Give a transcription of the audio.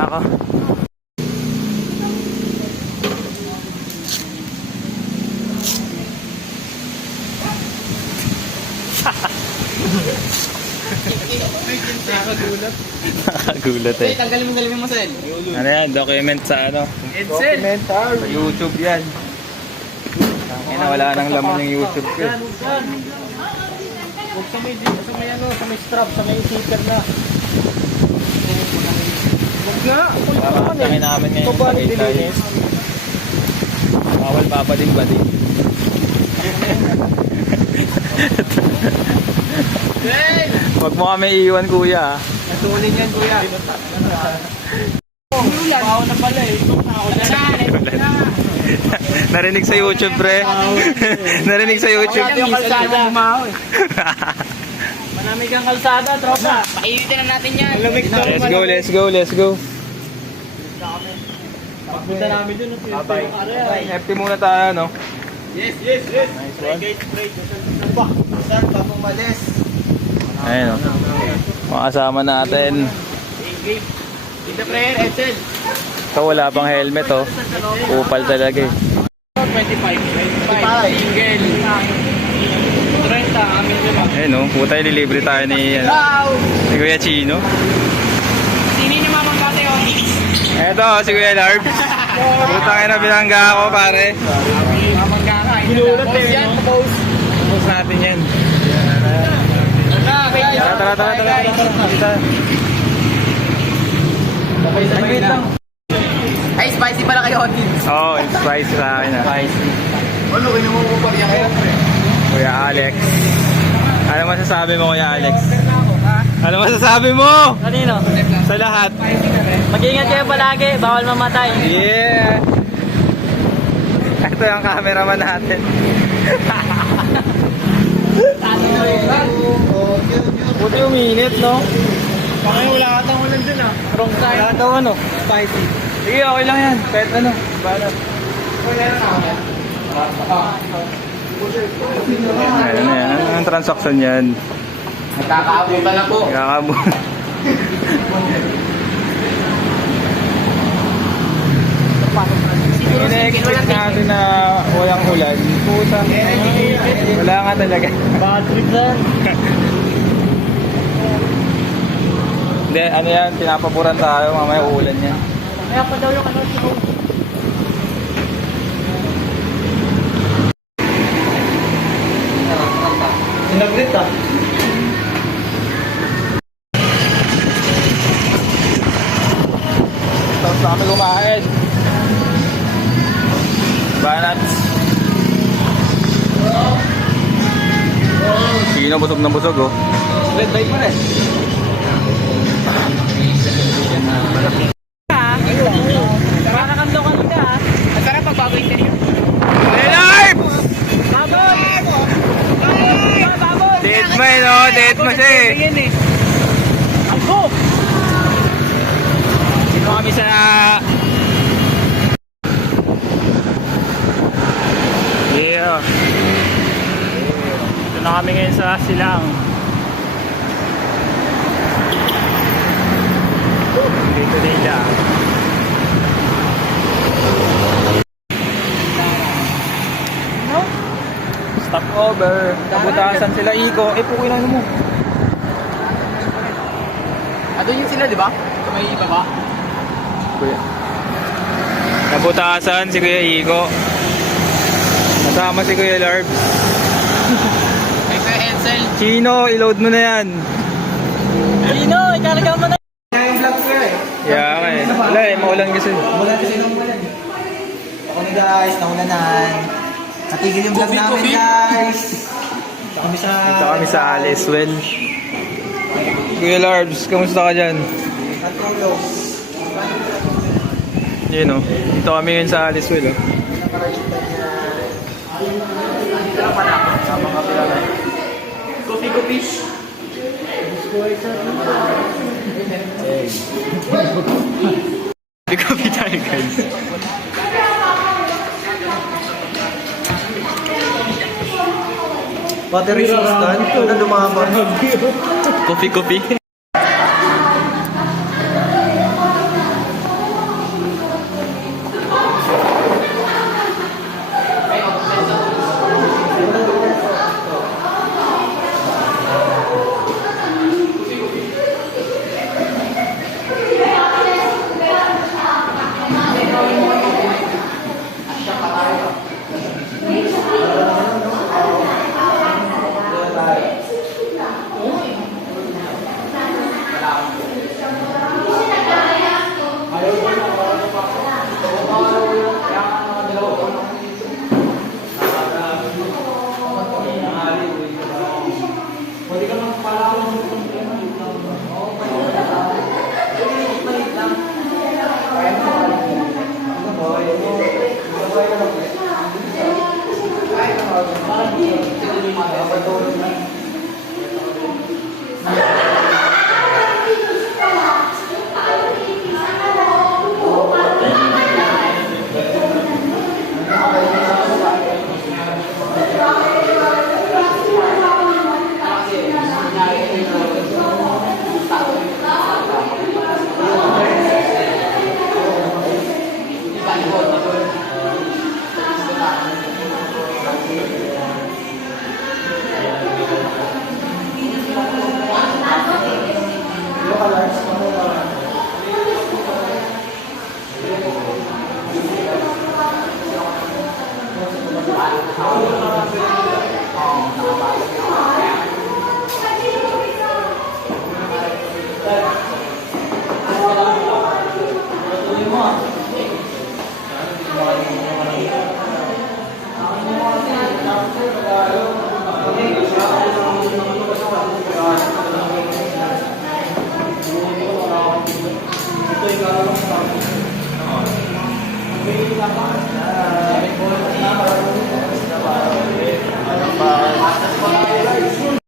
ako. Nakagulat. Nakagulat eh. Tanggalin mo, Sel. Ano yan? Document sa ano? Edsel. Sa YouTube yan. Kaya wala nang laman yung YouTube ko. Huwag sa may strap, sa may sticker na. Huwag nga. Papakatangin namin ngayon sa Tagaytay. Bawal papadin ba din? Huwag mo kami iiwan kuya. Natulin yan, kuya. Baho na pala eh. Narinig sa YouTube, pre. Narinig sa YouTube. Yung kalsada. Manamig ang kalsada, tropa. Painitin na natin yan. Let's go. Pagpunta namin dun. Bye. Happy muna tayo, no? Yes. Nice one. Saan pa pumalis? Ayun, no? Mga kasama natin. Dito, prayer, Edsel. Ito wala pang helmet, oh. Upal talaga eh. 25. Single. 30, amin naman. Ayun, no? Puta, ililibre tayo ni Kuya Chino. Sini naman magkate yung Eto, si Kuya Larb. Puta kayo na binangga ako, pare. mamangkaka. Ginulat eh. Yan, post. Post natin yan. Tara. Wait lang. Ay, spicy pala kayo, audience. Oo, it's spicy sa akin, Spicy. Ano, kinumukupag yan kayo? Kuya Alex. Ano masasabi mo, Kuya Alex? Ano masasabi mo? Kanino? Sa lahat. Mag-ingat kayo palagi, bawal mamatay. Yeah! Ito yung cameraman natin. Buti uminit, no? Baka wala katang ulan dun ah. Wrong side. Wala daw ano? Spicy. Sige, okay lang yan. Kahit ano. Bahala. Ayan na yan. Anong transaction yan? Nagkakaabutan na po. Nakakabun. Ine-expect natin na walang ulan. Puta. Wala nga talaga. Bad trip lang. Hindi, ano yan? Pinapaboran tayo. Mamaya uulan yan. Kaya pa daw yung ano, sinaglit ah. Tapos na kami kumain. Banats. Sino busog na busog, oh. Red light pa rin. Makakandong kanina ah. Ang sarap pag bago interior. Live! Baboy! Baboy! Date mo eh, no? Date mo siya eh. Ako! Sino kami sa... Yeah. Ito na kami ngayon sa Silang. Dito nila. Stop over. Kabutasan sila Iko. Eh, pukoy na mo. Doon yung sila, di ba? Sa may iba ba? Kuya. Nabutasan si Kuya Iko. Kasama si Kuya Larb. Kay Kuya Edsel. Chino, i-load mo na yan. Lino, ikarga mo na. Yung vlog ko eh. Yeah, okay. Wala eh, maulan kasi. Mula kasi nung ulan. Ako na guys, naulanan. Natigil yung vlog namin guys. Dito kami sa Alice Well. Kuya Larbs, kamusta ka dyan? Yun o. Dito kami ngayon sa Alice Well. Kopi-kopi. Kopi tayo guys. Water resistant. Ito lumabas. Kopi-kopi.